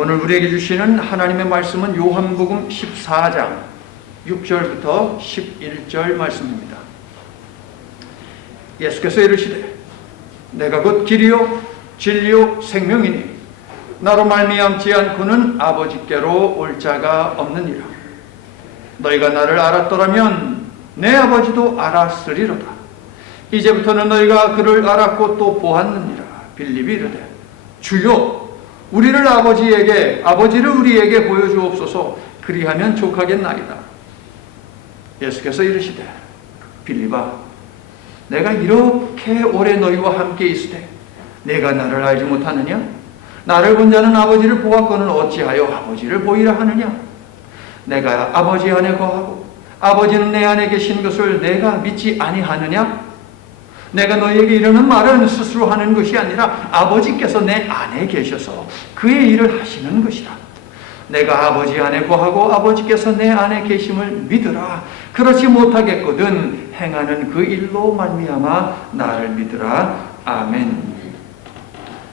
오늘 우리에게 주시는 하나님의 말씀은 요한복음 14장 6절부터 11절 말씀입니다. 예수께서 이르시되 내가 곧 길이요 진리요 생명이니 나로 말미암지 않고는 아버지께로 올 자가 없느니라. 너희가 나를 알았더라면 내 아버지도 알았으리로다. 이제부터는 너희가 그를 알았고 또 보았느니라. 빌립이 이르되 주여 우리를 아버지를 우리에게 보여주옵소서. 그리하면 족하겠나이다. 예수께서 이르시되 빌립아 내가 이렇게 오래 너희와 함께 있으되 내가 나를 알지 못하느냐? 나를 본 자는 아버지를 보았거늘 어찌하여 아버지를 보이라 하느냐? 내가 아버지 안에 거하고 아버지는 내 안에 계신 것을 내가 믿지 아니하느냐? 내가 너희에게 이르는 말은 스스로 하는 것이 아니라 아버지께서 내 안에 계셔서 그의 일을 하시는 것이라. 내가 아버지 안에 거하고 아버지께서 내 안에 계심을 믿으라. 그렇지 못하겠거든 행하는 그 일로 말미암아 나를 믿으라. 아멘.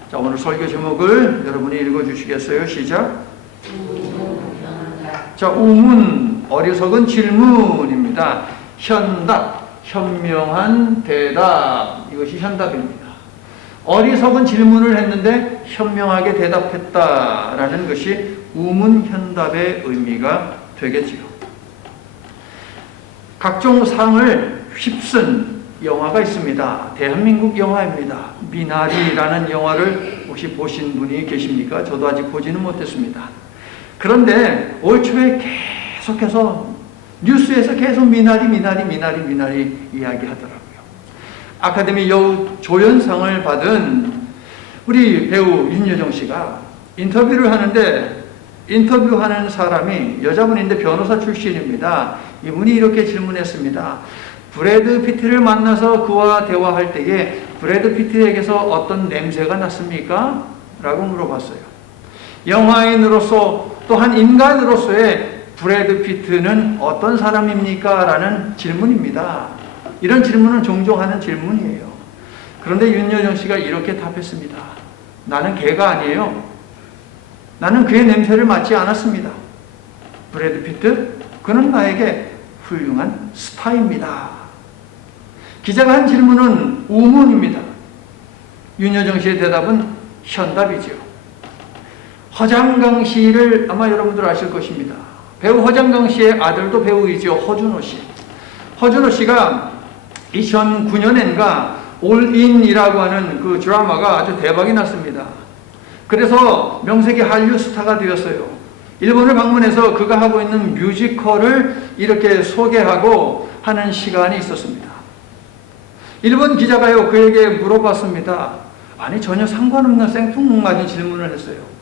자, 오늘 설교 제목을 여러분이 읽어주시겠어요? 시작. 자, 우문, 어리석은 질문입니다. 현답, 현명한 대답. 이것이 현답입니다. 어리석은 질문을 했는데 현명하게 대답했다라는 것이 우문현답의 의미가 되겠지요. 각종 상을 휩쓴 영화가 있습니다. 대한민국 영화입니다. 미나리라는 영화를 혹시 보신 분이 계십니까? 저도 아직 보지는 못했습니다. 그런데 올 초에 계속해서 뉴스에서 계속 미나리 이야기하더라고요. 아카데미 여우 조연상을 받은 우리 배우 윤여정 씨가 인터뷰를 하는데 인터뷰하는 사람이 여자분인데 변호사 출신입니다. 이분이 이렇게 질문했습니다. 브래드 피트를 만나서 그와 대화할 때에 브래드 피트에게서 어떤 냄새가 났습니까? 라고 물어봤어요. 영화인으로서 또 한 인간으로서의 브래드 피트는 어떤 사람입니까? 라는 질문입니다. 이런 질문은 종종 하는 질문이에요. 그런데 윤여정 씨가 이렇게 답했습니다. 나는 개가 아니에요. 나는 그의 냄새를 맡지 않았습니다. 브래드 피트, 그는 나에게 훌륭한 스타입니다. 기자가 한 질문은 우문입니다. 윤여정 씨의 대답은 현답이죠. 허장강 씨를 아마 여러분들 아실 것입니다. 배우 허장강 씨의 아들도 배우이죠. 허준호 씨. 허준호 씨가 2009년인가 올인이라고 하는 그 드라마가 아주 대박이 났습니다. 그래서 명색이 한류 스타가 되었어요. 일본을 방문해서 그가 하고 있는 뮤지컬을 이렇게 소개하고 하는 시간이 있었습니다. 일본 기자가요 그에게 물어봤습니다. 아니 전혀 상관없는 생뚱맞은 질문을 했어요.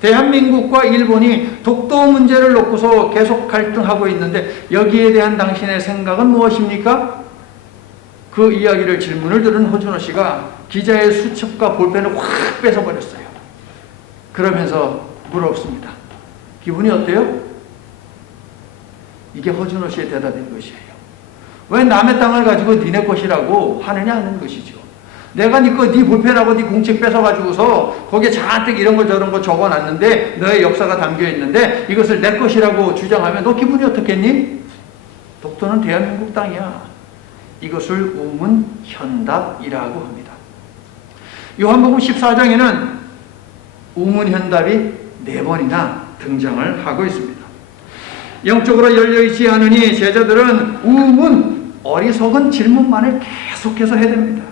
대한민국과 일본이 독도 문제를 놓고서 계속 갈등하고 있는데 여기에 대한 당신의 생각은 무엇입니까? 그 이야기를 질문을 들은 허준호 씨가 기자의 수첩과 볼펜을 확 뺏어버렸어요. 그러면서 물었습니다. 기분이 어때요? 이게 허준호 씨의 대답인 것이에요. 왜 남의 땅을 가지고 니네 것이라고 하느냐 하는 것이죠. 내가 네 볼펜하고 네 공책 뺏어가지고서 거기에 잔뜩 이런 거 저런 거 적어놨는데 너의 역사가 담겨있는데 이것을 내 것이라고 주장하면 너 기분이 어떻겠니? 독도는 대한민국 땅이야. 이것을 우문현답이라고 합니다. 요한복음 14장에는 우문현답이 4번이나 등장을 하고 있습니다. 영적으로 열려있지 않으니 제자들은 어리석은 질문만을 계속해서 해야 됩니다.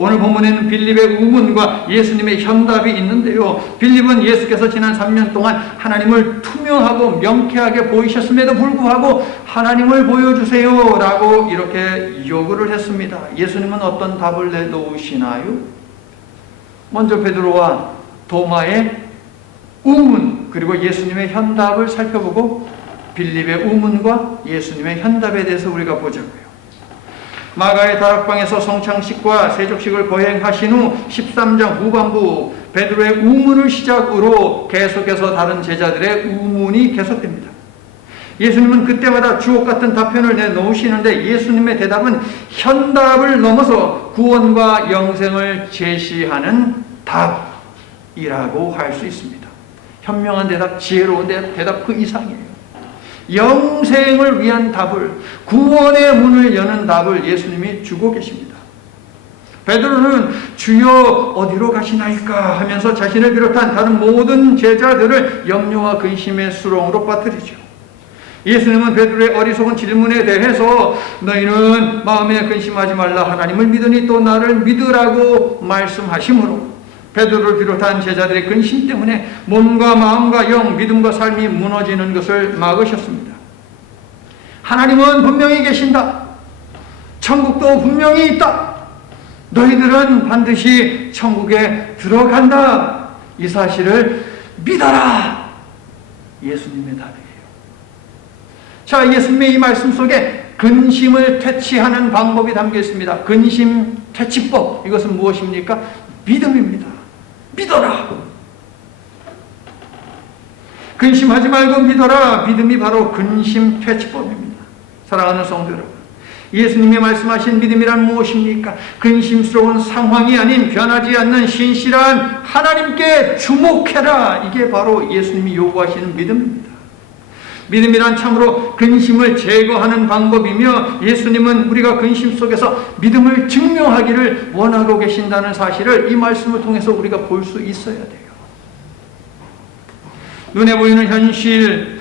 오늘 본문에는 빌립의 우문과 예수님의 현답이 있는데요. 빌립은 예수께서 지난 3년 동안 하나님을 투명하고 명쾌하게 보이셨음에도 불구하고 하나님을 보여주세요 라고 이렇게 요구를 했습니다. 예수님은 어떤 답을 내놓으시나요? 먼저 베드로와 도마의 우문 그리고 예수님의 현답을 살펴보고 빌립의 우문과 예수님의 현답에 대해서 우리가 보자고요. 마가의 다락방에서 성창식과 세족식을 거행하신 후 13장 후반부 베드로의 우문을 시작으로 계속해서 다른 제자들의 우문이 계속됩니다. 예수님은 그때마다 주옥같은 답변을 내놓으시는데 예수님의 대답은 현답을 넘어서 구원과 영생을 제시하는 답이라고 할 수 있습니다. 현명한 대답, 지혜로운 대답 그 이상이에요. 영생을 위한 답을, 구원의 문을 여는 답을 예수님이 주고 계십니다. 베드로는 주여 어디로 가시나이까 하면서 자신을 비롯한 다른 모든 제자들을 염려와 근심의 수렁으로 빠뜨리죠. 예수님은 베드로의 어리석은 질문에 대해서 너희는 마음에 근심하지 말라, 하나님을 믿으니 또 나를 믿으라고 말씀하시므로 베드로를 비롯한 제자들의 근심 때문에 몸과 마음과 영, 믿음과 삶이 무너지는 것을 막으셨습니다. 하나님은 분명히 계신다. 천국도 분명히 있다. 너희들은 반드시 천국에 들어간다. 이 사실을 믿어라. 예수님의 답이에요. 자, 예수님의 이 말씀 속에 근심을 퇴치하는 방법이 담겨 있습니다. 근심 퇴치법. 이것은 무엇입니까? 믿음입니다. 믿어라. 근심하지 말고 믿어라. 믿음이 바로 근심 퇴치법입니다. 사랑하는 성도 여러분, 예수님이 말씀하신 믿음이란 무엇입니까? 근심스러운 상황이 아닌 변하지 않는 신실한 하나님께 주목해라. 이게 바로 예수님이 요구하시는 믿음입니다. 믿음이란 참으로 근심을 제거하는 방법이며, 예수님은 우리가 근심 속에서 믿음을 증명하기를 원하고 계신다는 사실을 이 말씀을 통해서 우리가 볼 수 있어야 돼요. 눈에 보이는 현실,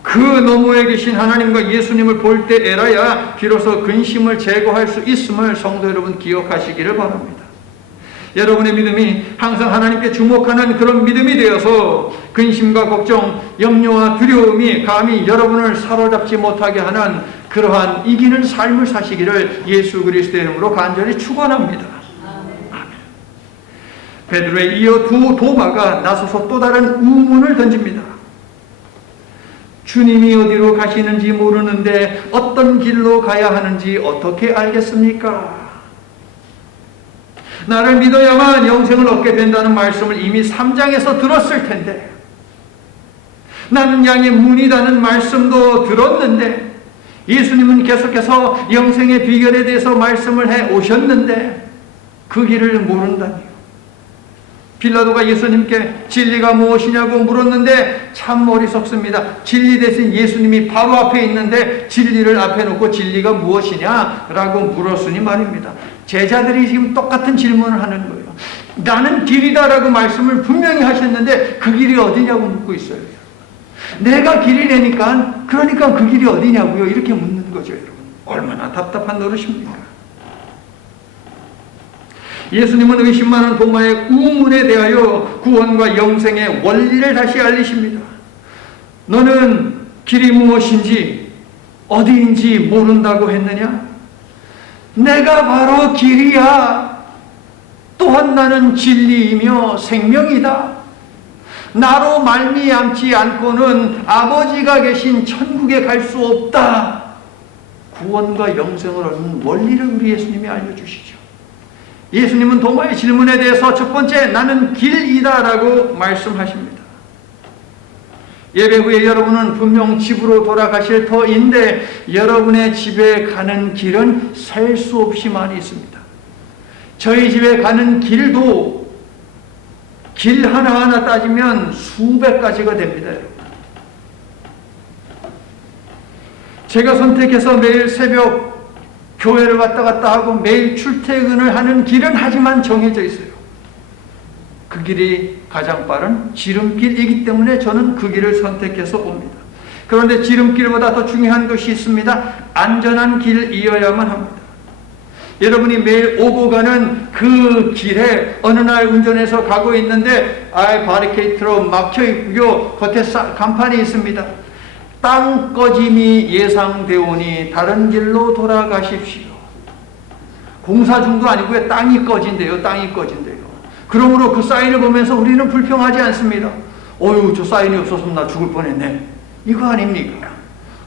그 너머에 계신 하나님과 예수님을 볼 때에라야 비로소 근심을 제거할 수 있음을 성도 여러분 기억하시기를 바랍니다. 여러분의 믿음이 항상 하나님께 주목하는 그런 믿음이 되어서 근심과 걱정, 염려와 두려움이 감히 여러분을 사로잡지 못하게 하는 그러한 이기는 삶을 사시기를 예수 그리스도의 이름으로 간절히 축원합니다. 아멘. 베드로에 이어 두 도마가 나서서 또 다른 우문을 던집니다. 주님이 어디로 가시는지 모르는데 어떤 길로 가야 하는지 어떻게 알겠습니까? 나를 믿어야만 영생을 얻게 된다는 말씀을 이미 3장에서 들었을 텐데, 나는 양의 문이라는 말씀도 들었는데, 예수님은 계속해서 영생의 비결에 대해서 말씀을 해 오셨는데 그 길을 모른다니요. 빌라도가 예수님께 진리가 무엇이냐고 물었는데 참 어리석습니다. 진리 대신 예수님이 바로 앞에 있는데 진리를 앞에 놓고 진리가 무엇이냐라고 물었으니 말입니다. 제자들이 지금 똑같은 질문을 하는 거예요. 나는 길이다라고 말씀을 분명히 하셨는데 그 길이 어디냐고 묻고 있어요. 내가 길이라니까, 그러니까 그 길이 어디냐고요, 이렇게 묻는 거죠. 여러분, 얼마나 답답한 노릇입니까? 예수님은 의심 많은 도마의 우문에 대하여 구원과 영생의 원리를 다시 알리십니다. 너는 길이 무엇인지 어디인지 모른다고 했느냐? 내가 바로 길이야. 또한 나는 진리이며 생명이다. 나로 말미암지 않고는 아버지가 계신 천국에 갈 수 없다. 구원과 영생을 얻는 원리를 우리 예수님이 알려주시죠. 예수님은 도마의 질문에 대해서 첫 번째, 나는 길이다 라고 말씀하십니다. 예배 후에 여러분은 분명 집으로 돌아가실 터인데 여러분의 집에 가는 길은 셀 수 없이 많이 있습니다. 저희 집에 가는 길도 길 하나하나 따지면 수백 가지가 됩니다. 여러분. 제가 선택해서 매일 새벽 교회를 왔다 갔다 하고 매일 출퇴근을 하는 길은 하지만 정해져 있어요. 그 길이 가장 빠른 지름길이기 때문에 저는 그 길을 선택해서 옵니다. 그런데 지름길보다 더 중요한 것이 있습니다. 안전한 길이어야만 합니다. 여러분이 매일 오고 가는 그 길에 어느 날 운전해서 가고 있는데 바리케이트로 막혀 있고요, 겉에 간판이 있습니다. 땅 꺼짐이 예상되오니 다른 길로 돌아가십시오. 공사 중도 아니고요, 땅이 꺼진대요. 땅이 꺼진대요. 그러므로 그 사인을 보면서 우리는 불평하지 않습니다. 어휴, 저 사인이 없었으면 나 죽을 뻔했네. 이거 아닙니까?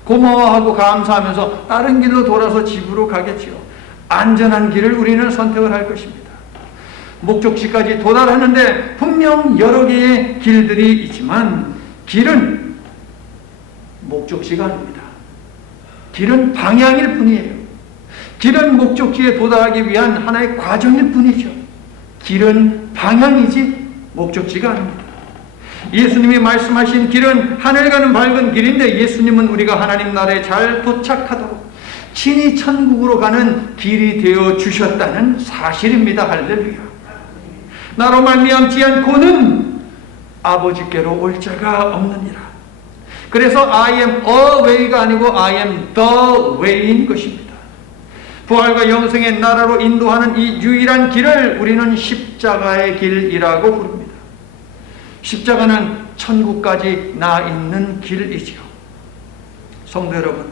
고마워하고 감사하면서 다른 길로 돌아서 집으로 가겠지요. 안전한 길을 우리는 선택을 할 것입니다. 목적지까지 도달하는데 분명 여러 개의 길들이 있지만 길은 목적지가 아닙니다. 길은 방향일 뿐이에요. 길은 목적지에 도달하기 위한 하나의 과정일 뿐이죠. 길은 방향이지 목적지가 아닙니다. 예수님이 말씀하신 길은 하늘 가는 밝은 길인데, 예수님은 우리가 하나님 나라에 잘 도착하도록 친히 천국으로 가는 길이 되어 주셨다는 사실입니다. 할렐루야. 나로 말미암지 않고는 아버지께로 올 자가 없느니라. 그래서 I am a way가 아니고 I am the way인 것입니다. 부활과 영생의 나라로 인도하는 이 유일한 길을 우리는 십자가의 길이라고 부릅니다. 십자가는 천국까지 나 있는 길이지요. 성도 여러분,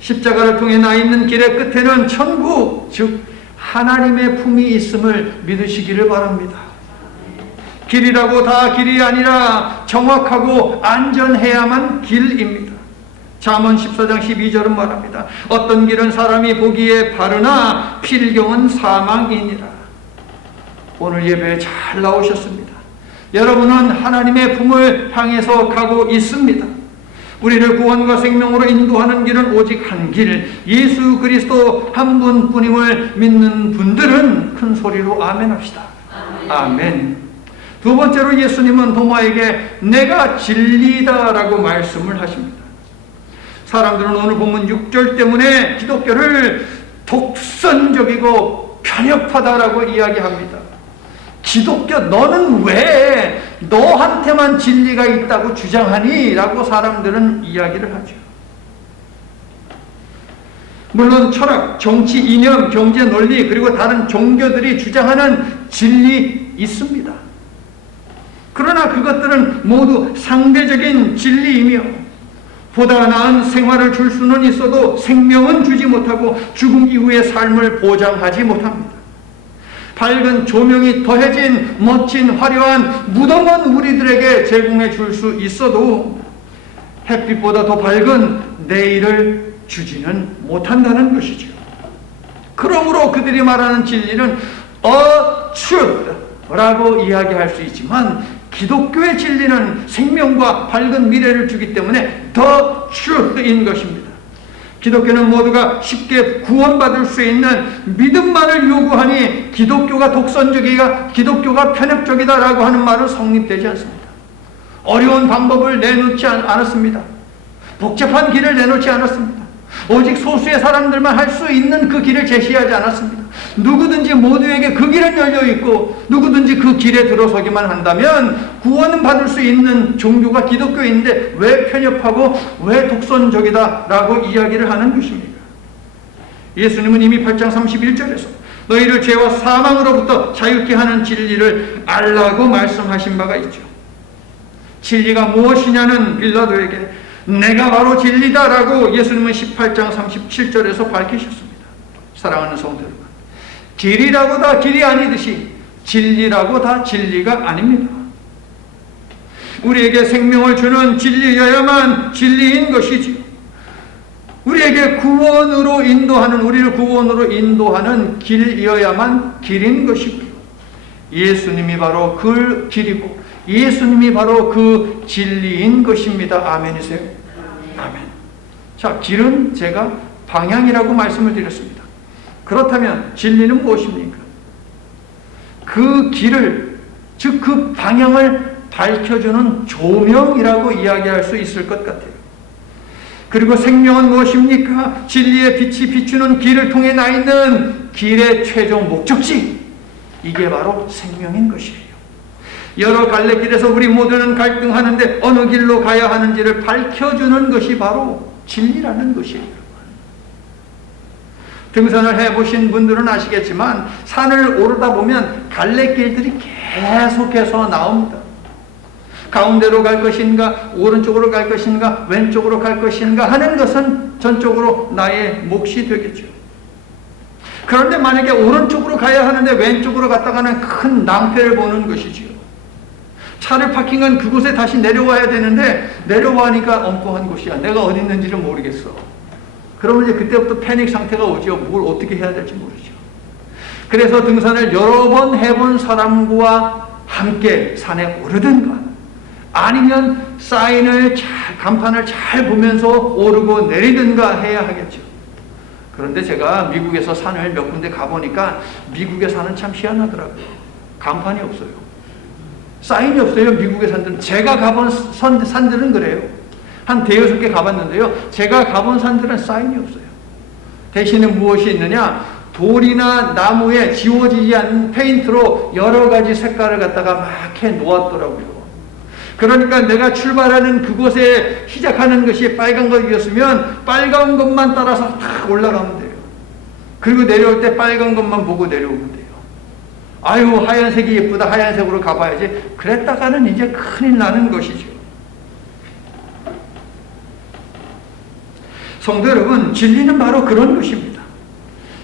십자가를 통해 나 있는 길의 끝에는 천국, 즉 하나님의 품이 있음을 믿으시기를 바랍니다. 길이라고 다 길이 아니라 정확하고 안전해야만 길입니다. 잠언 14장 12절은 말합니다. 어떤 길은 사람이 보기에 바르나 필경은 사망이니라. 오늘 예배에 잘 나오셨습니다. 여러분은 하나님의 품을 향해서 가고 있습니다. 우리를 구원과 생명으로 인도하는 길은 오직 한 길, 예수 그리스도 한 분뿐임을 믿는 분들은 큰 소리로 아멘 합시다. 아멘. 두 번째로 예수님은 도마에게 내가 진리다라고 말씀을 하십니다. 사람들은 오늘 본문 6절 때문에 기독교를 독선적이고 편협하다라고 이야기합니다. 기독교 너는 왜 너한테만 진리가 있다고 주장하니? 라고 사람들은 이야기를 하죠. 물론 철학, 정치, 이념, 경제, 논리 그리고 다른 종교들이 주장하는 진리 있습니다. 그러나 그것들은 모두 상대적인 진리이며 보다 나은 생활을 줄 수는 있어도 생명은 주지 못하고 죽음 이후의 삶을 보장하지 못합니다. 밝은 조명이 더해진 멋진 화려한 무덤은 우리들에게 제공해 줄 수 있어도 햇빛보다 더 밝은 내일을 주지는 못한다는 것이죠. 그러므로 그들이 말하는 진리는 a truth라고 이야기할 수 있지만 기독교의 진리는 생명과 밝은 미래를 주기 때문에 the truth인 것입니다. 기독교는 모두가 쉽게 구원받을 수 있는 믿음만을 요구하니 기독교가 독선적이다, 기독교가 편협적이다라고 하는 말은 성립되지 않습니다. 어려운 방법을 내놓지 않았습니다. 복잡한 길을 내놓지 않았습니다. 오직 소수의 사람들만 할 수 있는 그 길을 제시하지 않았습니다. 누구든지 모두에게 그 길은 열려있고 누구든지 그 길에 들어서기만 한다면 구원은 받을 수 있는 종교가 기독교인데 왜 편협하고 왜 독선적이다 라고 이야기를 하는 것입니까? 예수님은 이미 8장 31절에서 너희를 죄와 사망으로부터 자유케 하는 진리를 알라고 말씀하신 바가 있죠. 진리가 무엇이냐는 빌라도에게 내가 바로 진리다라고 예수님은 18장 37절에서 밝히셨습니다. 사랑하는 성도 여러분, 길이라고 다 길이 아니듯이 진리라고 다 진리가 아닙니다. 우리에게 생명을 주는 진리여야만 진리인 것이지, 우리에게 구원으로 인도하는, 우리를 구원으로 인도하는 길이어야만 길인 것이고요. 예수님이 바로 그 길이고 예수님이 바로 그 진리인 것입니다. 아멘이세요? 아멘. 자, 길은 제가 방향이라고 말씀을 드렸습니다. 그렇다면 진리는 무엇입니까? 그 길을, 즉 그 방향을 밝혀주는 조명이라고 이야기할 수 있을 것 같아요. 그리고 생명은 무엇입니까? 진리의 빛이 비추는 길을 통해 나 있는 길의 최종 목적지, 이게 바로 생명인 것이에요. 여러 갈래길에서 우리 모두는 갈등하는데 어느 길로 가야 하는지를 밝혀주는 것이 바로 진리라는 것이에요. 등산을 해보신 분들은 아시겠지만 산을 오르다 보면 갈래길들이 계속해서 나옵니다. 가운데로 갈 것인가, 오른쪽으로 갈 것인가, 왼쪽으로 갈 것인가 하는 것은 전적으로 나의 몫이 되겠죠. 그런데 만약에 오른쪽으로 가야 하는데 왼쪽으로 갔다가는 큰 낭패를 보는 것이지요. 차를 파킹한 그곳에 다시 내려와야 되는데 내려와니까 엉뚱한 곳이야. 내가 어디 있는지를 모르겠어. 그러면 이제 그때부터 패닉 상태가 오죠. 뭘 어떻게 해야 될지 모르죠. 그래서 등산을 여러 번 해본 사람과 함께 산에 오르든가 아니면 사인을 간판을 잘 보면서 오르고 내리든가 해야 하겠죠. 그런데 제가 미국에서 산을 몇 군데 가보니까 미국의 산은 참 희한하더라고요. 간판이 없어요. 사인이 없어요. 미국의 산들은. 제가 가본 산들은 그래요. 한 대여섯 개 가봤는데요. 제가 가본 산들은 사인이 없어요. 대신에 무엇이 있느냐? 돌이나 나무에 지워지지 않는 페인트로 여러 가지 색깔을 갖다가 막 해 놓았더라고요. 그러니까 내가 출발하는 그곳에 시작하는 것이 빨간 것이었으면 빨간 것만 따라서 탁 올라가면 돼요. 그리고 내려올 때 빨간 것만 보고 내려오면 돼요. 아유, 하얀색이 예쁘다. 하얀색으로 가봐야지. 그랬다가는 이제 큰일 나는 것이죠. 성도 여러분, 진리는 바로 그런 것입니다.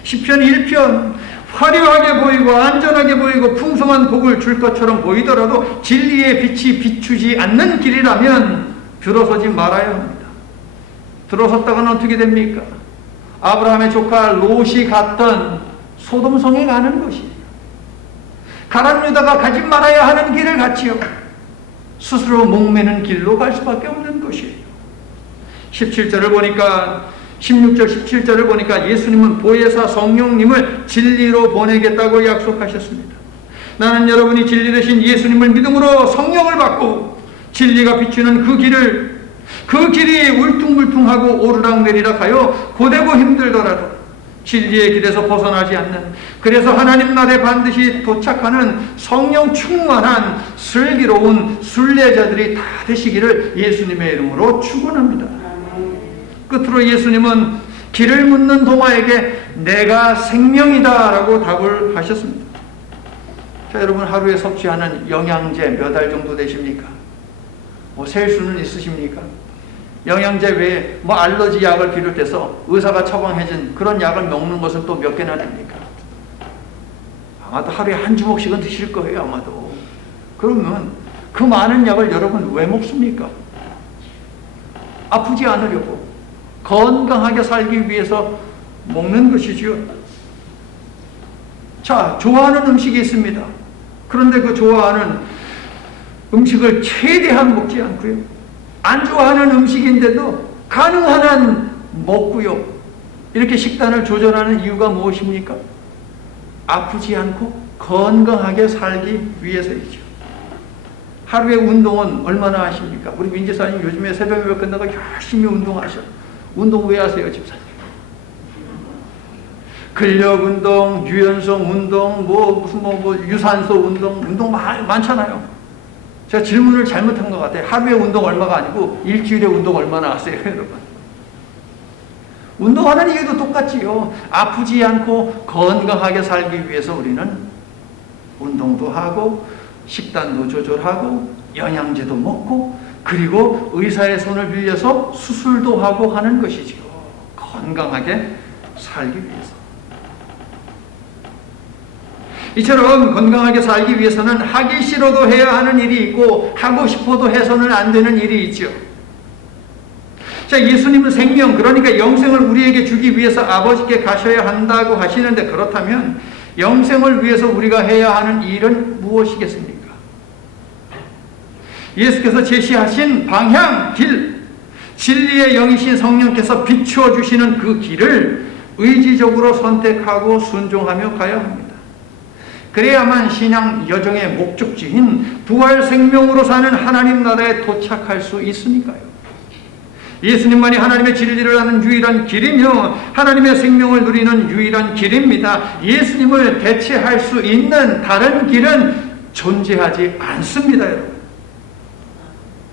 시편 1편, 화려하게 보이고 안전하게 보이고 풍성한 복을 줄 것처럼 보이더라도 진리의 빛이 비추지 않는 길이라면 들어서지 말아야 합니다. 들어섰다가는 어떻게 됩니까? 아브라함의 조카 롯이 갔던 소돔성에 가는 것이에요. 가람 유다가 가지 말아야 하는 길을 갔지요. 스스로 목매는 길로 갈 수밖에 없는 것이에요. 17절을 보니까 16절 17절을 보니까 예수님은 보혜사 성령님을 진리로 보내겠다고 약속하셨습니다. 나는 여러분이 진리 되신 예수님을 믿음으로 성령을 받고 진리가 비추는 그 길이 울퉁불퉁하고 오르락내리락 하여 고되고 힘들더라도 진리의 길에서 벗어나지 않는, 그래서 하나님 나라에 반드시 도착하는 성령 충만한 슬기로운 순례자들이 다 되시기를 예수님의 이름으로 축원합니다. 끝으로 예수님은 길을 묻는 도마에게 내가 생명이다 라고 답을 하셨습니다. 자, 여러분 하루에 섭취하는 영양제 몇 알 정도 되십니까? 셀 수는 있으십니까? 영양제 외에 알러지 약을 비롯해서 의사가 처방해준 그런 약을 먹는 것은 또 몇 개나 됩니까? 아마도 하루에 한 주먹씩은 드실 거예요. 아마도. 그러면 그 많은 약을 여러분 왜 먹습니까? 아프지 않으려고, 건강하게 살기 위해서 먹는 것이지요. 자, 좋아하는 음식이 있습니다. 그런데 그 좋아하는 음식을 최대한 먹지 않고요, 안 좋아하는 음식인데도 가능한 한 먹고요, 이렇게 식단을 조절하는 이유가 무엇입니까? 아프지 않고 건강하게 살기 위해서이죠. 하루에 운동은 얼마나 하십니까? 우리 민재사님 요즘에 새벽 예배 끝나고 열심히 운동하셔. 운동 왜 하세요, 집사님? 근력 운동, 유연성 운동, 유산소 운동 많잖아요. 제가 질문을 잘못한 것 같아요. 하루에 운동 얼마가 아니고 일주일에 운동 얼마나 하세요, 여러분? 운동하는 이유도 똑같지요. 아프지 않고 건강하게 살기 위해서 우리는 운동도 하고 식단도 조절하고 영양제도 먹고, 그리고 의사의 손을 빌려서 수술도 하고 하는 것이지요. 건강하게 살기 위해서. 이처럼 건강하게 살기 위해서는 하기 싫어도 해야 하는 일이 있고 하고 싶어도 해서는 안 되는 일이 있죠. 자, 예수님은 생명, 그러니까 영생을 우리에게 주기 위해서 아버지께 가셔야 한다고 하시는데, 그렇다면 영생을 위해서 우리가 해야 하는 일은 무엇이겠습니까? 예수께서 제시하신 방향, 길, 진리의 영이신 성령께서 비추어 주시는 그 길을 의지적으로 선택하고 순종하며 가야 합니다. 그래야만 신앙 여정의 목적지인 부활 생명으로 사는 하나님 나라에 도착할 수 있으니까요. 예수님만이 하나님의 진리를 아는 유일한 길이며 하나님의 생명을 누리는 유일한 길입니다. 예수님을 대체할 수 있는 다른 길은 존재하지 않습니다, 여러분.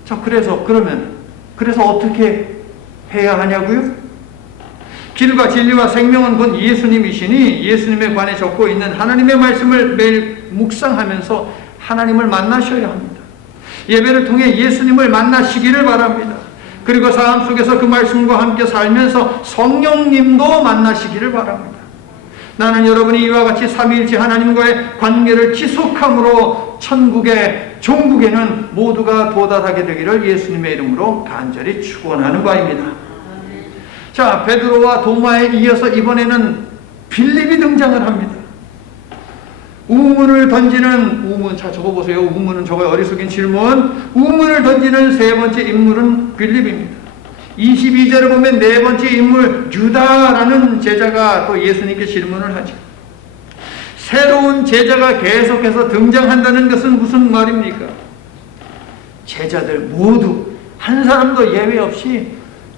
자, 그래서 어떻게 해야 하냐고요? 길과 진리와 생명은 곧 예수님이시니 예수님에 관해 적고 있는 하나님의 말씀을 매일 묵상하면서 하나님을 만나셔야 합니다. 예배를 통해 예수님을 만나시기를 바랍니다. 그리고 삶 속에서 그 말씀과 함께 살면서 성령님도 만나시기를 바랍니다. 나는 여러분이 이와 같이 삼위일체 하나님과의 관계를 지속함으로 천국의 종국에는 모두가 도달하게 되기를 예수님의 이름으로 간절히 축원하는 바입니다. 자, 베드로와 도마에 이어서 이번에는 빌립이 등장을 합니다. 우문을 던지는, 자, 적어보세요. 우문은 저거 어리석인 질문. 우문을 던지는 세 번째 인물은 빌립입니다. 22절을 보면 네 번째 인물 유다라는 제자가 또 예수님께 질문을 하죠. 새로운 제자가 계속해서 등장한다는 것은 무슨 말입니까? 제자들 모두 한 사람도 예외 없이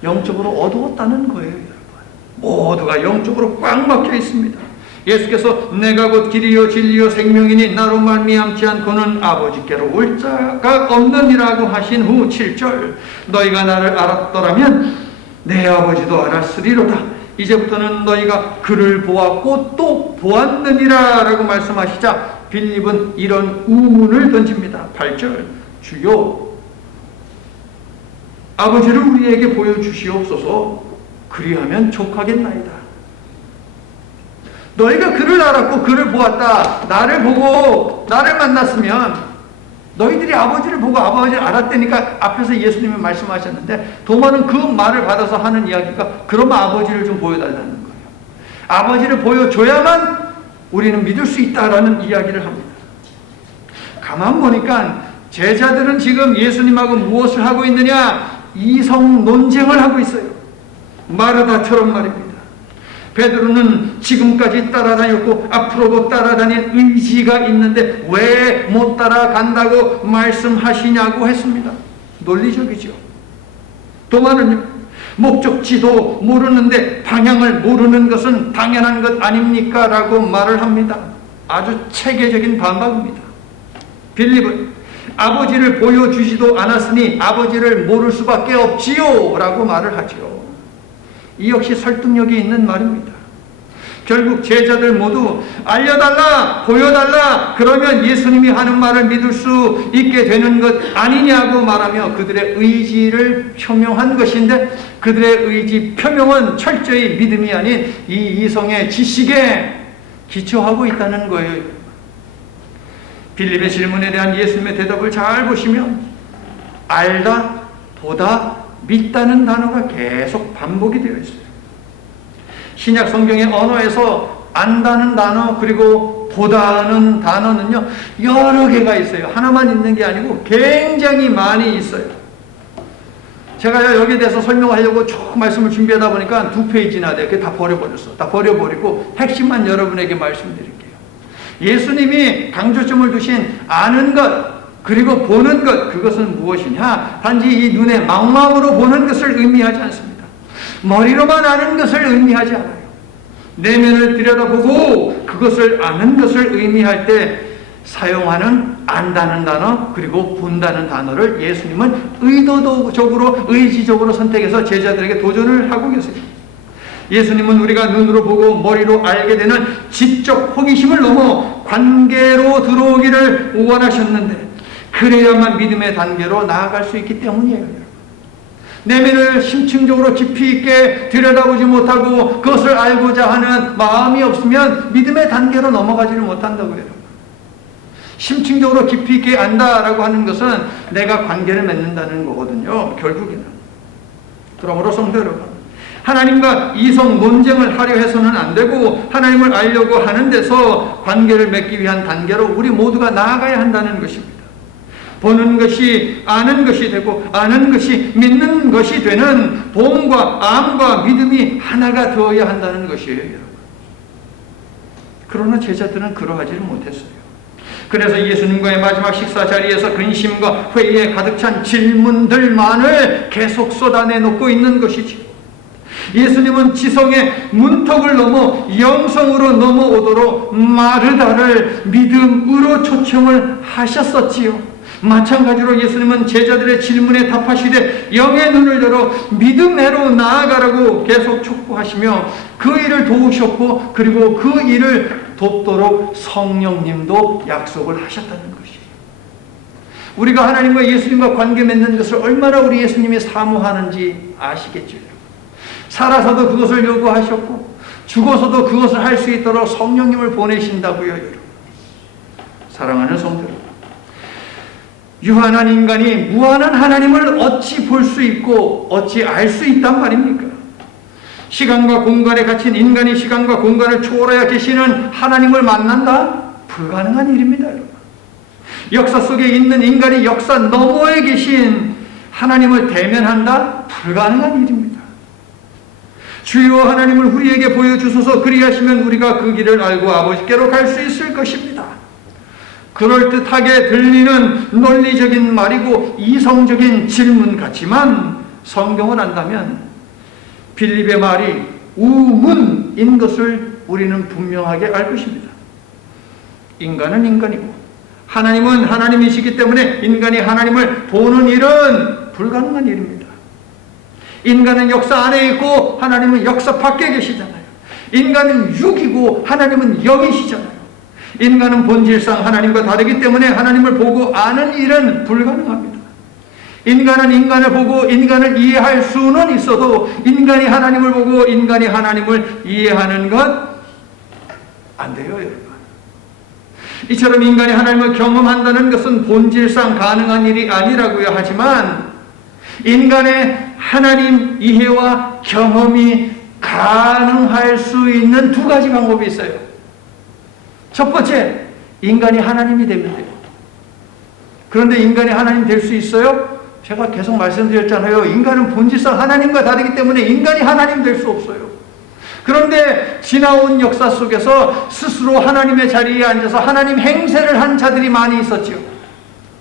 영적으로 어두웠다는 거예요, 여러분. 모두가 영적으로 꽉 막혀 있습니다. 예수께서 내가 곧 길이요 진리요 생명이니 나로 말미암지 않고는 아버지께로 올 자가 없느니라고 하신 후 7절 너희가 나를 알았더라면 내 아버지도 알았으리로다. 이제부터는 너희가 그를 보았고 또 보았느니라 라고 말씀하시자 빌립은 이런 우문을 던집니다. 8절 주여 아버지를 우리에게 보여주시옵소서. 그리하면 족하겠나이다. 너희가 그를 알았고 그를 보았다. 나를 보고 나를 만났으면 너희들이 아버지를 보고 아버지를 알았다니까 앞에서 예수님이 말씀하셨는데 도마는 그 말을 받아서 하는 이야기가 그러면 아버지를 좀 보여달라는 거예요. 아버지를 보여줘야만 우리는 믿을 수 있다라는 이야기를 합니다. 가만 보니까 제자들은 지금 예수님하고 무엇을 하고 있느냐? 이성 논쟁을 하고 있어요. 마르다처럼 말입니다. 베드로는 지금까지 따라다녔고 앞으로도 따라다닐 의지가 있는데 왜 못 따라간다고 말씀하시냐고 했습니다. 논리적이죠. 도마는요, 목적지도 모르는데 방향을 모르는 것은 당연한 것 아닙니까? 라고 말을 합니다. 아주 체계적인 반박입니다. 빌립은 아버지를 보여주지도 않았으니 아버지를 모를 수밖에 없지요 라고 말을 하지요. 이 역시 설득력이 있는 말입니다. 결국 제자들 모두 알려달라, 보여달라, 그러면 예수님이 하는 말을 믿을 수 있게 되는 것 아니냐고 말하며 그들의 의지를 표명한 것인데 그들의 의지 표명은 철저히 믿음이 아닌 이 이성의 지식에 기초하고 있다는 거예요. 빌립의 질문에 대한 예수님의 대답을 잘 보시면 알다, 보다, 믿다는 단어가 계속 반복이 되어 있어요. 신약 성경의 언어에서 안다는 단어 그리고 보다는 단어는요 여러 개가 있어요. 하나만 있는 게 아니고 굉장히 많이 있어요. 제가 여기에 대해서 설명하려고 쭉 말씀을 준비하다 보니까 2페이지나 되게 다 버려버렸어. 다 버려버리고 핵심만 여러분에게 말씀드릴게요. 예수님이 강조점을 두신 아는 것 그리고 보는 것, 그것은 무엇이냐? 단지 이 눈의 망망으로 보는 것을 의미하지 않습니다. 머리로만 아는 것을 의미하지 않아요. 내면을 들여다보고 그것을 아는 것을 의미할 때 사용하는 안다는 단어 그리고 본다는 단어를 예수님은 의도적으로 의지적으로 선택해서 제자들에게 도전을 하고 계세요. 예수님은 우리가 눈으로 보고 머리로 알게 되는 지적 호기심을 넘어 관계로 들어오기를 원하셨는데 그래야만 믿음의 단계로 나아갈 수 있기 때문이에요. 내면을 심층적으로 깊이 있게 들여다보지 못하고 그것을 알고자 하는 마음이 없으면 믿음의 단계로 넘어가지를 못한다고요. 심층적으로 깊이 있게 안다라고 하는 것은 내가 관계를 맺는다는 거거든요. 결국에는. 그러므로 성도 여러분, 하나님과 이성 논쟁을 하려 해서는 안 되고 하나님을 알려고 하는 데서 관계를 맺기 위한 단계로 우리 모두가 나아가야 한다는 것입니다. 보는 것이 아는 것이 되고 아는 것이 믿는 것이 되는 본과 암과 믿음이 하나가 되어야 한다는 것이에요, 여러분. 그러나 제자들은 그러하지를 못했어요. 그래서 예수님과의 마지막 식사 자리에서 근심과 회의에 가득 찬 질문들만을 계속 쏟아내놓고 있는 것이지요. 예수님은 지성의 문턱을 넘어 영성으로 넘어오도록 마르다를 믿음으로 초청을 하셨었지요. 마찬가지로 예수님은 제자들의 질문에 답하시되 영의 눈을 열어 믿음으로 나아가라고 계속 촉구하시며 그 일을 도우셨고 그리고 그 일을 돕도록 성령님도 약속을 하셨다는 것이에요. 우리가 하나님과 예수님과 관계 맺는 것을 얼마나 우리 예수님이 사모하는지 아시겠죠? 살아서도 그것을 요구하셨고 죽어서도 그것을 할 수 있도록 성령님을 보내신다고요, 여러분. 사랑하는 성도 여러분, 유한한 인간이 무한한 하나님을 어찌 볼 수 있고 어찌 알 수 있단 말입니까? 시간과 공간에 갇힌 인간이 시간과 공간을 초월해야 계시는 하나님을 만난다? 불가능한 일입니다, 여러분. 역사 속에 있는 인간이 역사 너머에 계신 하나님을 대면한다? 불가능한 일입니다. 주여 하나님을 우리에게 보여주소서. 그리하시면 우리가 그 길을 알고 아버지께로 갈 수 있을 것입니다. 그럴듯하게 들리는 논리적인 말이고 이성적인 질문 같지만 성경을 안다면 빌립의 말이 우문인 것을 우리는 분명하게 알 것입니다. 인간은 인간이고 하나님은 하나님이시기 때문에 인간이 하나님을 보는 일은 불가능한 일입니다. 인간은 역사 안에 있고 하나님은 역사 밖에 계시잖아요. 인간은 육이고 하나님은 영이시잖아요. 인간은 본질상 하나님과 다르기 때문에 하나님을 보고 아는 일은 불가능합니다. 인간은 인간을 보고 인간을 이해할 수는 있어도 인간이 하나님을 보고 인간이 하나님을 이해하는 건 안 돼요, 여러분. 이처럼 인간이 하나님을 경험한다는 것은 본질상 가능한 일이 아니라고요. 하지만 인간의 하나님 이해와 경험이 가능할 수 있는 두 가지 방법이 있어요. 첫 번째, 인간이 하나님이 되면 돼요. 그런데 인간이 하나님 될 수 있어요? 제가 계속 말씀드렸잖아요. 인간은 본질상 하나님과 다르기 때문에 인간이 하나님 될 수 없어요. 그런데 지나온 역사 속에서 스스로 하나님의 자리에 앉아서 하나님 행세를 한 자들이 많이 있었죠.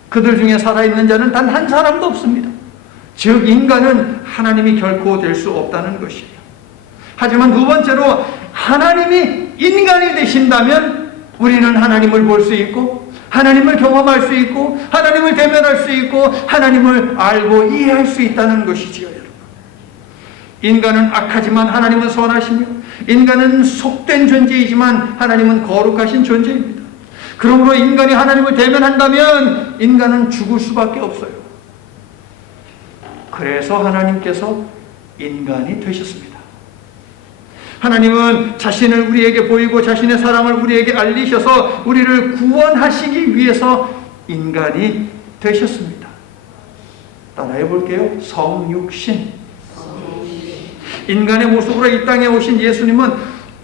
그들 중에 살아있는 자는 단 한 사람도 없습니다. 즉 인간은 하나님이 결코 될 수 없다는 것이에요. 하지만 두 번째로 하나님이 인간이 되신다면 우리는 하나님을 볼 수 있고 하나님을 경험할 수 있고 하나님을 대면할 수 있고 하나님을 알고 이해할 수 있다는 것이지요. 여러분. 인간은 악하지만 하나님은 선하시며 인간은 속된 존재이지만 하나님은 거룩하신 존재입니다. 그러므로 인간이 하나님을 대면한다면 인간은 죽을 수밖에 없어요. 그래서 하나님께서 인간이 되셨습니다. 하나님은 자신을 우리에게 보이고 자신의 사랑을 우리에게 알리셔서 우리를 구원하시기 위해서 인간이 되셨습니다. 따라해 볼게요. 성육신. 인간의 모습으로 이 땅에 오신 예수님은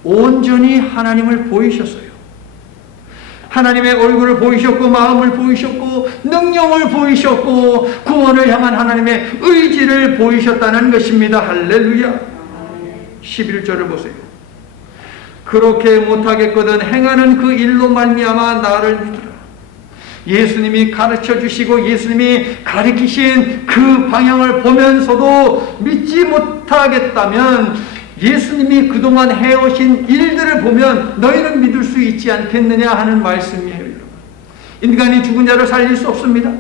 온전히 하나님을 보이셨어요. 하나님의 얼굴을 보이셨고 마음을 보이셨고 능력을 보이셨고 구원을 향한 하나님의 의지를 보이셨다는 것입니다. 할렐루야. 11절을 보세요. 그렇게 못하겠거든 행하는 그 일로 말미암아 나를 믿으라. 예수님이 가르쳐 주시고 예수님이 가르치신 그 방향을 보면서도 믿지 못하겠다면 예수님이 그동안 해오신 일들을 보면 너희는 믿을 수 있지 않겠느냐 하는 말씀이에요. 여러분. 인간이 죽은 자를 살릴 수 없습니다.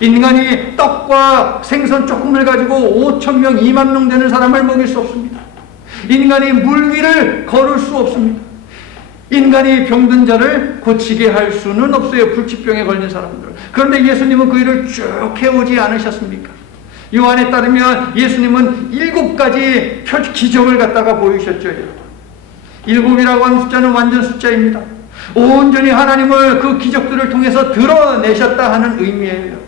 인간이 떡과 생선 조금을 가지고 5,000명 2만 명 되는 사람을 먹일 수 없습니다. 인간이 물 위를 걸을 수 없습니다. 인간이 병든 자를 고치게 할 수는 없어요. 불치병에 걸린 사람들. 그런데 예수님은 그 일을 쭉 해오지 않으셨습니까? 요한에 따르면 예수님은 7가지 기적을 갖다가 보이셨죠. 7이라고 하는 숫자는 완전 숫자입니다. 온전히 하나님을 그 기적들을 통해서 드러내셨다 하는 의미예요.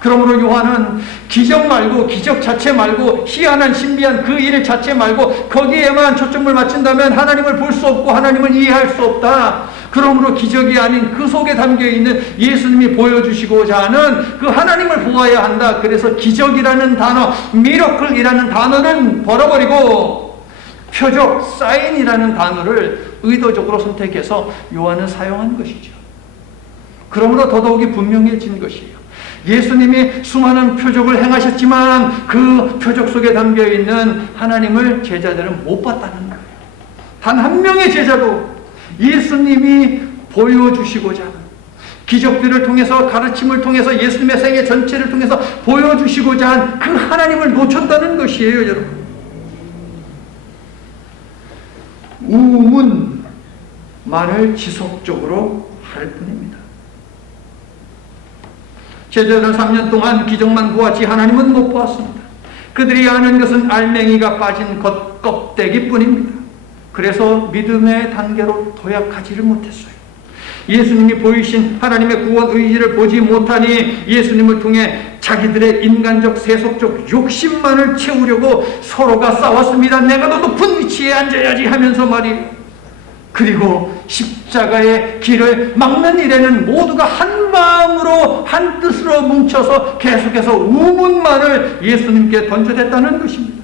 그러므로 요한은 기적 말고 기적 자체 말고 희한한 신비한 그 일 자체 말고 거기에만 초점을 맞춘다면 하나님을 볼 수 없고 하나님을 이해할 수 없다. 그러므로 기적이 아닌 그 속에 담겨있는 예수님이 보여주시고자 하는 그 하나님을 보아야 한다. 그래서 기적이라는 단어, 미러클이라는 단어는 버려버리고 표적, 사인이라는 단어를 의도적으로 선택해서 요한은 사용한 것이죠. 그러므로 더더욱이 분명해진 것이에요. 예수님이 수많은 표적을 행하셨지만 그 표적 속에 담겨있는 하나님을 제자들은 못 봤다는 거예요. 단 한 명의 제자도 예수님이 보여주시고자 하는 기적들을 통해서 가르침을 통해서 예수님의 생애 전체를 통해서 보여주시고자 한 그 하나님을 놓쳤다는 것이에요. 여러분. 우문만을 지속적으로 할 뿐입니다. 제자들은 3년 동안 기적만 보았지 하나님은 못 보았습니다. 그들이 아는 것은 알맹이가 빠진 껍데기뿐입니다. 그래서 믿음의 단계로 도약하지를 못했어요. 예수님이 보이신 하나님의 구원 의지를 보지 못하니 예수님을 통해 자기들의 인간적 세속적 욕심만을 채우려고 서로가 싸웠습니다. 내가 더 높은 위치에 앉아야지 하면서 말이에요. 그리고 십자가의 길을 막는 일에는 모두가 한 마음으로 한 뜻으로 뭉쳐서 계속해서 우문만을 예수님께 던져댔다는 것입니다.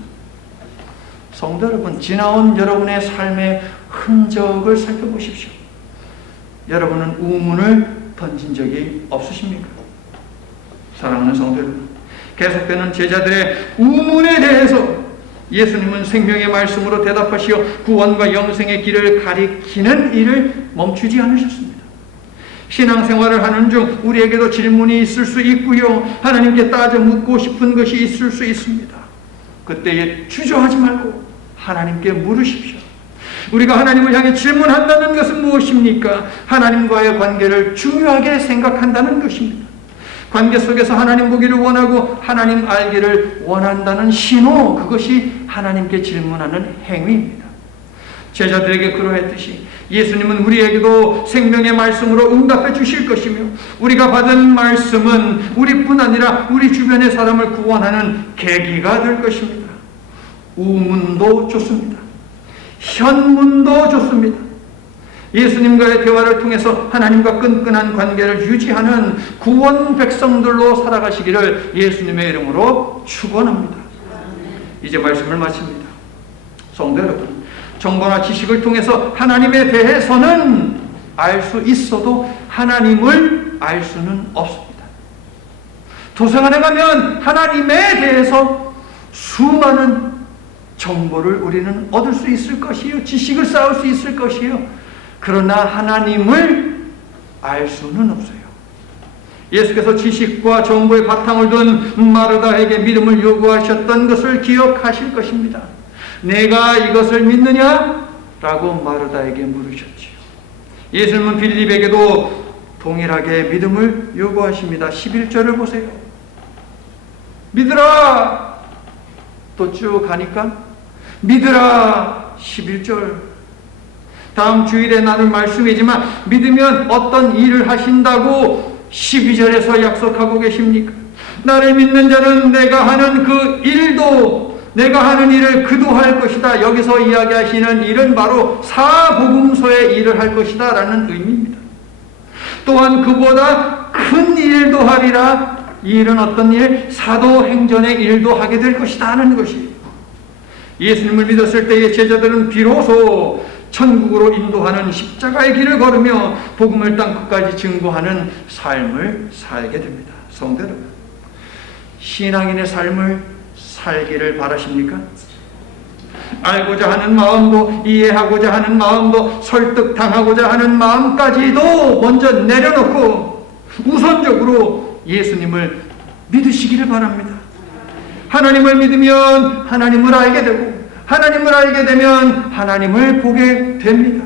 성도 여러분, 지나온 여러분의 삶의 흔적을 살펴보십시오. 여러분은 우문을 던진 적이 없으십니까? 사랑하는 성도 여러분, 계속되는 제자들의 우문에 대해서 예수님은 생명의 말씀으로 대답하시어 구원과 영생의 길을 가리키는 일을 멈추지 않으셨습니다. 신앙생활을 하는 중 우리에게도 질문이 있을 수 있고요, 하나님께 따져 묻고 싶은 것이 있을 수 있습니다. 그때에 주저하지 말고 하나님께 물으십시오. 우리가 하나님을 향해 질문한다는 것은 무엇입니까? 하나님과의 관계를 중요하게 생각한다는 것입니다. 관계 속에서 하나님 보기를 원하고 하나님 알기를 원한다는 신호, 그것이 하나님께 질문하는 행위입니다. 제자들에게 그러했듯이 예수님은 우리에게도 생명의 말씀으로 응답해 주실 것이며, 우리가 받은 말씀은 우리뿐 아니라 우리 주변의 사람을 구원하는 계기가 될 것입니다. 우문도 좋습니다. 현문도 좋습니다. 예수님과의 대화를 통해서 하나님과 끈끈한 관계를 유지하는 구원 백성들로 살아가시기를 예수님의 이름으로 축원합니다. 이제 말씀을 마칩니다. 성도 여러분, 정보나 지식을 통해서 하나님에 대해서는 알 수 있어도 하나님을 알 수는 없습니다. 도서관에 가면 하나님에 대해서 수많은 정보를 우리는 얻을 수 있을 것이요, 지식을 쌓을 수 있을 것이요, 그러나 하나님을 알 수는 없어요. 예수께서 지식과 정보의 바탕을 둔 마르다에게 믿음을 요구하셨던 것을 기억하실 것입니다. 내가 이것을 믿느냐? 라고 마르다에게 물으셨지요. 예수님은 빌립에게도 동일하게 믿음을 요구하십니다. 11절을 보세요. 믿으라! 또 쭉 가니까 믿으라! 11절. 다음 주일에 나눌 말씀이지만 믿으면 어떤 일을 하신다고 12절에서 약속하고 계십니까? 나를 믿는 자는 내가 하는 그 일도, 내가 하는 일을 그도 할 것이다. 여기서 이야기하시는 일은 바로 사복음서의 일을 할 것이다 라는 의미입니다. 또한 그보다 큰 일도 하리라. 이 일은 어떤 일? 사도행전의 일도 하게 될 것이다 하는 것이에요. 예수님을 믿었을 때의 제자들은 비로소 천국으로 인도하는 십자가의 길을 걸으며 복음을 땅끝까지 증거하는 삶을 살게 됩니다. 성도 여러분, 신앙인의 삶을 살기를 바라십니까? 알고자 하는 마음도, 이해하고자 하는 마음도, 설득당하고자 하는 마음까지도 먼저 내려놓고 우선적으로 예수님을 믿으시기를 바랍니다. 하나님을 믿으면 하나님을 알게 되고, 하나님을 알게 되면 하나님을 보게 됩니다.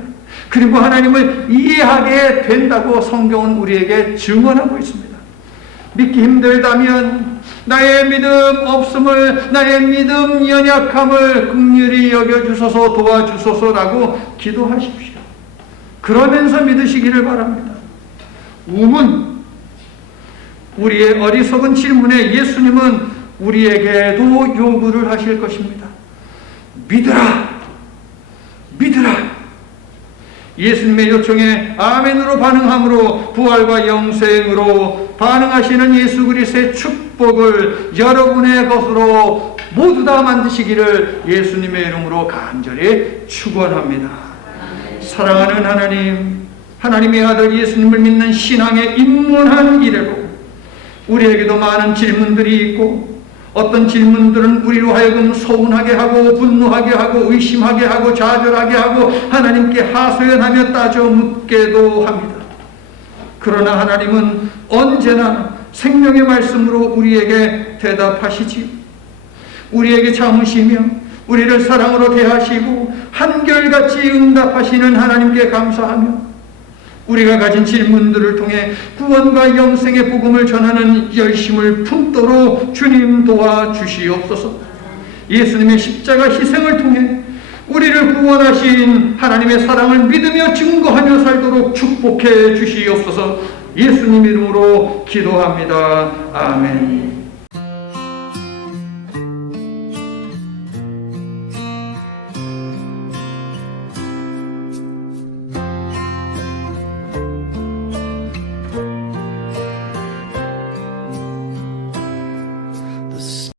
그리고 하나님을 이해하게 된다고 성경은 우리에게 증언하고 있습니다. 믿기 힘들다면 나의 믿음 없음을, 나의 믿음 연약함을 긍휼히 여겨주소서, 도와주소서라고 기도하십시오. 그러면서 믿으시기를 바랍니다. 우문, 우리의 어리석은 질문에 예수님은 우리에게도 요구를 하실 것입니다. 믿으라! 믿으라! 예수님의 요청에 아멘으로 반응함으로 부활과 영생으로 반응하시는 예수 그리스도의 축복을 여러분의 것으로 모두 다 만드시기를 예수님의 이름으로 간절히 축원합니다. 사랑하는 하나님, 하나님의 아들 예수님을 믿는 신앙에 입문한 이래로 우리에게도 많은 질문들이 있고, 어떤 질문들은 우리로 하여금 서운하게 하고 분노하게 하고 의심하게 하고 좌절하게 하고 하나님께 하소연하며 따져 묻게도 합니다. 그러나 하나님은 언제나 생명의 말씀으로 우리에게 대답하시지, 우리에게 참으시며 우리를 사랑으로 대하시고 한결같이 응답하시는 하나님께 감사하며 우리가 가진 질문들을 통해 구원과 영생의 복음을 전하는 열심을 품도록 주님 도와주시옵소서. 예수님의 십자가 희생을 통해 우리를 구원하신 하나님의 사랑을 믿으며 증거하며 살도록 축복해 주시옵소서. 예수님 이름으로 기도합니다. 아멘.